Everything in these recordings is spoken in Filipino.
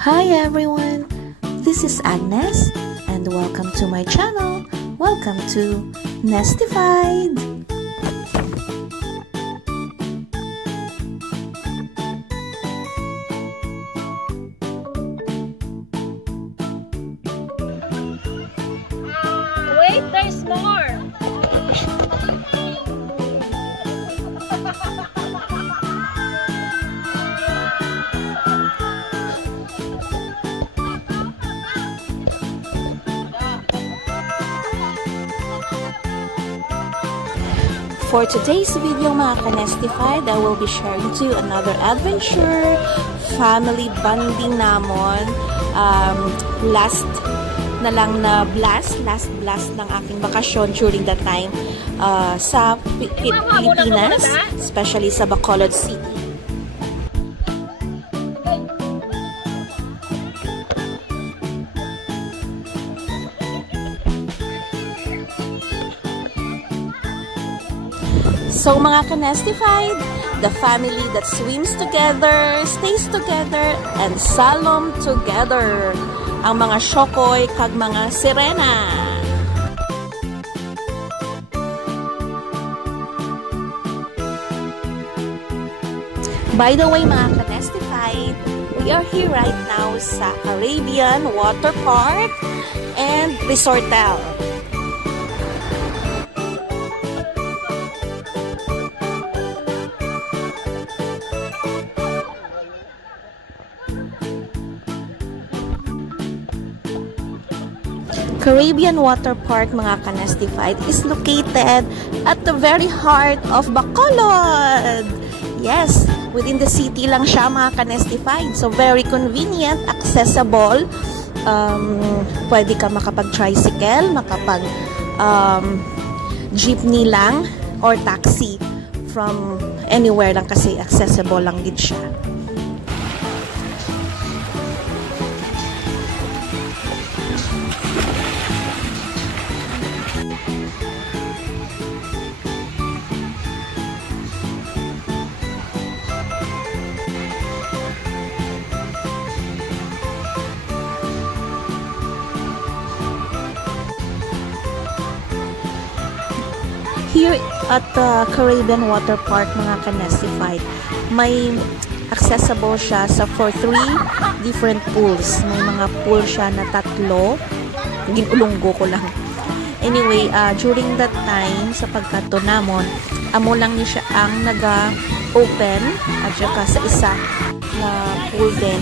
Hi everyone, this is Agnes and welcome to my channel. Welcome to Nestified. Wait, there's more. For today's video mga ka-Nestified, I will be sharing to you another adventure, family bonding namon. Last blast ng aking bakasyon during that time sa Pilipinas, especially sa Bacolod City. So mga ka-Nestified, the family that swims together, stays together, and salom together. Ang mga Shokoy kag mga Sirena. By the way mga ka-Nestified, we are here right now sa Caribbean Water Park and Resortel. Caribbean Water Park mga ka-Nestified is located at the very heart of Bacolod. Yes, within the city lang siya mga ka-Nestified. So very convenient, accessible. Pwede ka makapag-tricycle, jeepney lang or taxi from anywhere lang kasi accessible lang din siya. Here at the Caribbean Water Park mga ka-Nestified, may accessible siya for 3 different pools. May mga pool siya na 3. Ginulunggo ko lang. Anyway, during that time, sa pagkato namon, amo lang ni siya ang naga-open at saka sa isa na pool din.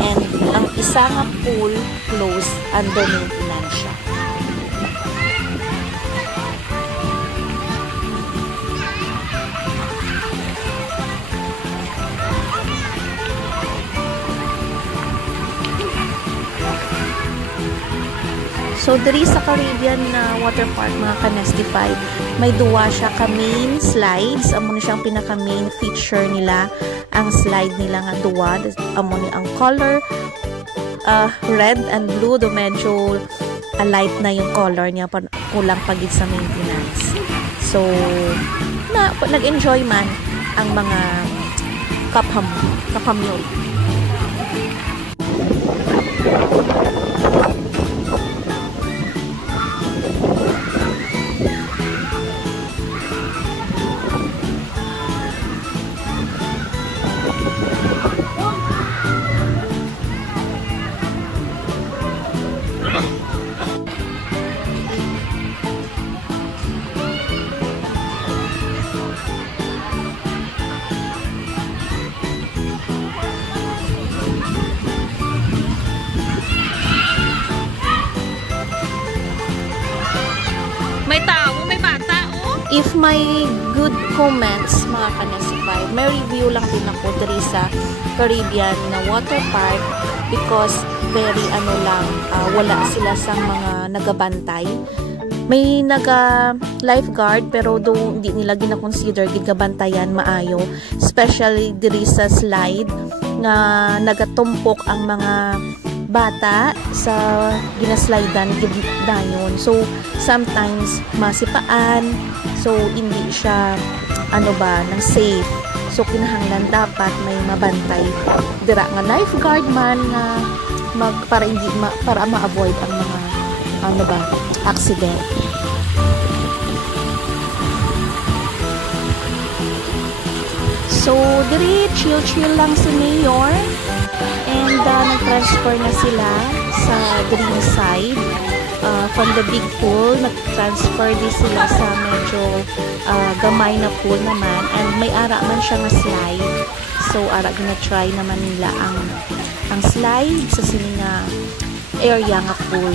And ang isa nga pool closed under maintenance siya. So, diri sa Caribbean na water park mga ka-Nestified, may duwa siya ka main slides. Amo ni siyang pinaka-main feature nila. Ang slide nila nga duwa. Amo ni ang color red and blue. Do medyo light na yung color niya. Kulang pagid sa maintenance. So, nag-enjoy man ang mga kapamilya. May tao, may bata, oh. If may good comments, mga ka-Nestified, may review lang din ako diri sa Caribbean na water park because very wala sila sa mga nagabantay. May lifeguard pero hindi nila gina-consider gigabantayan maayo. Especially diri sa slide nga nagatumpok ang mga bata sa ginaslidean dayon. So sometimes masipaan, so hindi siya nang safe So kinahanglan dapat may mabantay dira nga lifeguard man nga para ma-avoid ang mga accident. So diri chill lang si Mayor and nag-transfer na sila sa green side. From the big pool, nag-transfer din sila sa medyo gamay na pool naman, and may ara man siya nga slide. So ara gina-try naman nila ang slide sa sini nga area nga pool.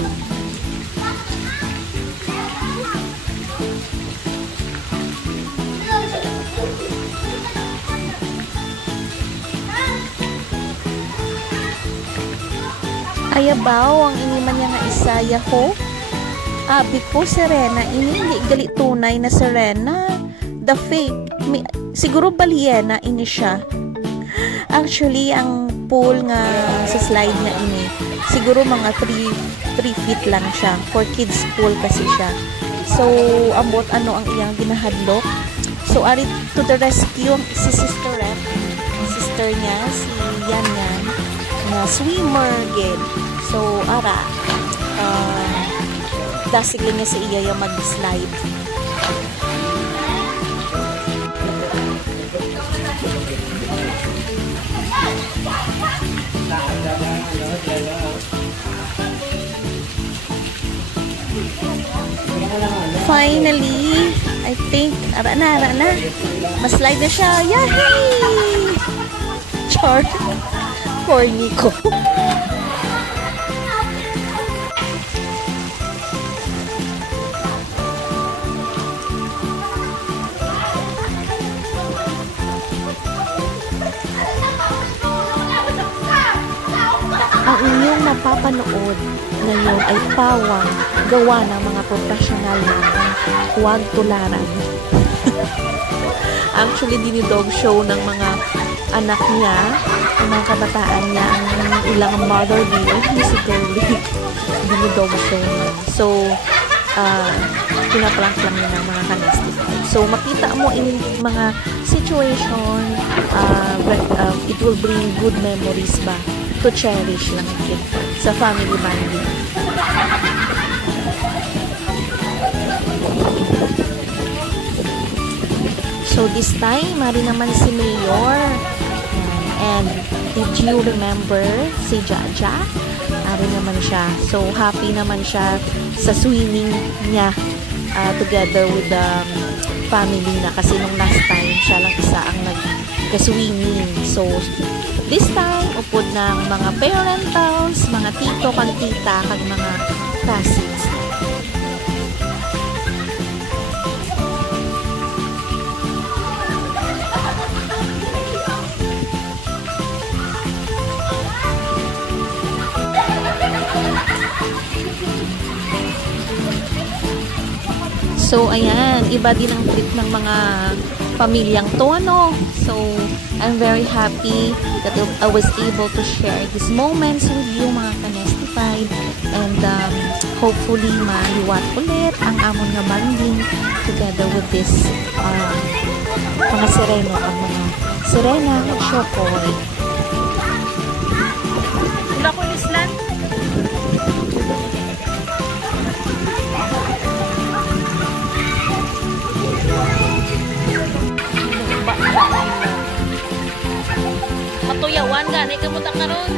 Ayabaw ang iniman niya nga isa yaho. Abi ko Serena, ini hindi gali tunay na Serena. The fake. Siguro balyena ini siya. Actually, ang pool nga sa slide na ini, siguro mga 3 feet lang siya. For kids pool kasi siya. So, ambot ang iyang ginahadlok. So, ari to the rescue si Sister Rep. Sister niya, si Yan na swimmer again. So, ara, dasigli niya si iya yung mag-slide. Finally, I think, ara na. Mas-slide na siya. Yay! Char. Corny ko. Ang inyong mapapanood ngayon ay pawang gawa ng mga profesional na huwag tularan. Actually, dinidog show ng mga anak niya, ng mga kabataan niya, ang ilang mother dear, basically, dinidog show niya. So, pinaprank lang niya ng mga kanestified. So, makita mo in mga situation, it will bring good memories ba to cherish lang sa family bonding. So this time, mari naman si Mayor. And did you remember si Jaja? Mari naman siya. So happy naman siya sa swimming niya together with the family na, kasi nung last time siya lang isa ang nag-swimming. So this time, upod ng mga parentals, mga tito, kag tita, kag mga cousins. So, ayan, iba din ang trip ng mga pamilyang to, ano? So, I'm very happy that I was able to share these moments with you, mga kanestified. And hopefully, maliwat ulit ang amon nga bonding together with this mga Sereno, ang mga Serena at Shokoy. Wala ko Island. Matuyawan gani kamuta karon.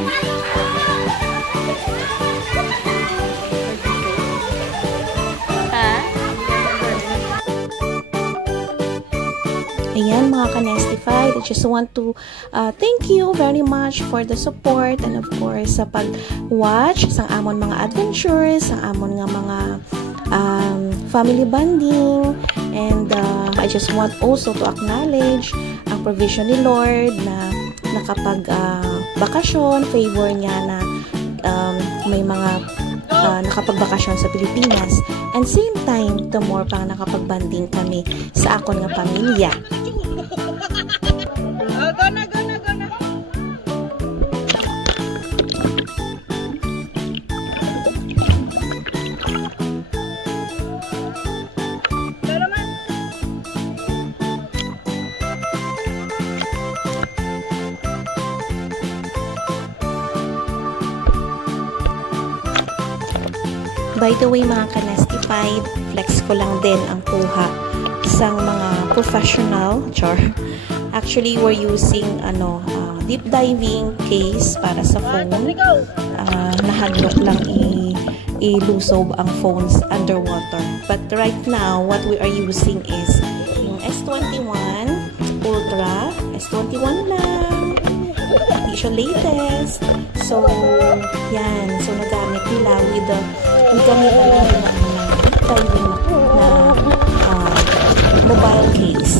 Ha? Ayan mga kanestified, I just want to thank you very much for the support and of course sa pag-watch sa amon mga adventures, sa amon nga mga family bonding. And I just want also to acknowledge ang provision ni Lord na nakapag bakasyon, favor niya na may mga nakapagbakasyon sa Pilipinas, and same time to more pang nakapagbanding kami sa akon nga pamilya. By the way mga Kanestified, flex ko lang din ang kuha sa mga professional. Char. Actually, we're using deep diving case para sa phone. Nahadlok lang ilusob ang phones underwater. But right now, what we are using is yung S21 Ultra. S21 lang. Hindi siya latest. So, yan. So, nagamit nila with the gamit nila diving na mobile case.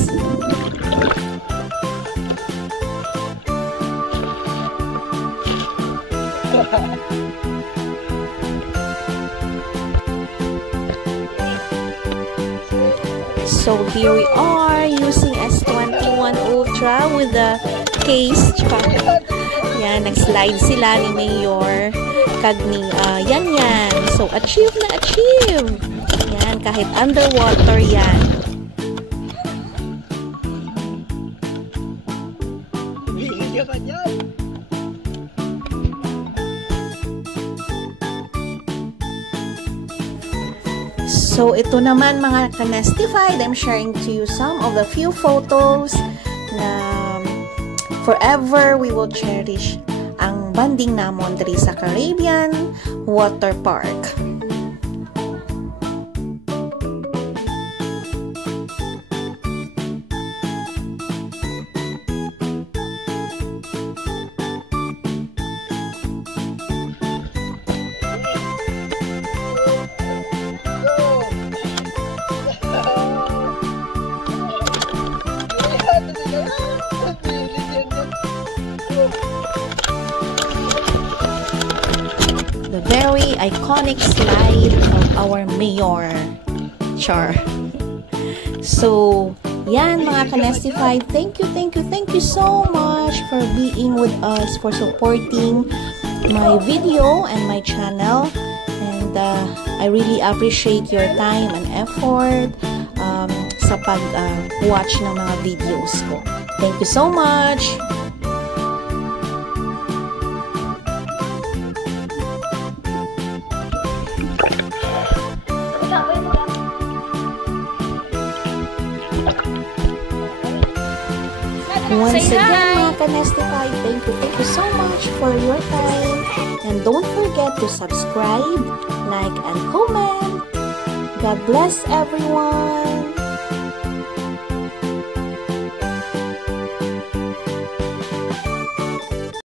So here we are using S21 Ultra with the case. Yan, nag-slide sila ni Mayor Kagning yan. So achieve na achieve. Yan, kahit underwater yan. So, ito naman mga Kanestified, I'm sharing to you some of the few photos na forever we will cherish ang banding namon diri sa Caribbean Water Park. The very iconic slide of our mayor. Char. So, yan mga Kanestified. Thank you so much for being with us, for supporting my video and my channel. And I really appreciate your time and effort sa pag-watch ng mga videos ko. Thank you so much! Once again, mga Kanestified, thank you so much for your time. And don't forget to subscribe, like, and comment. God bless everyone!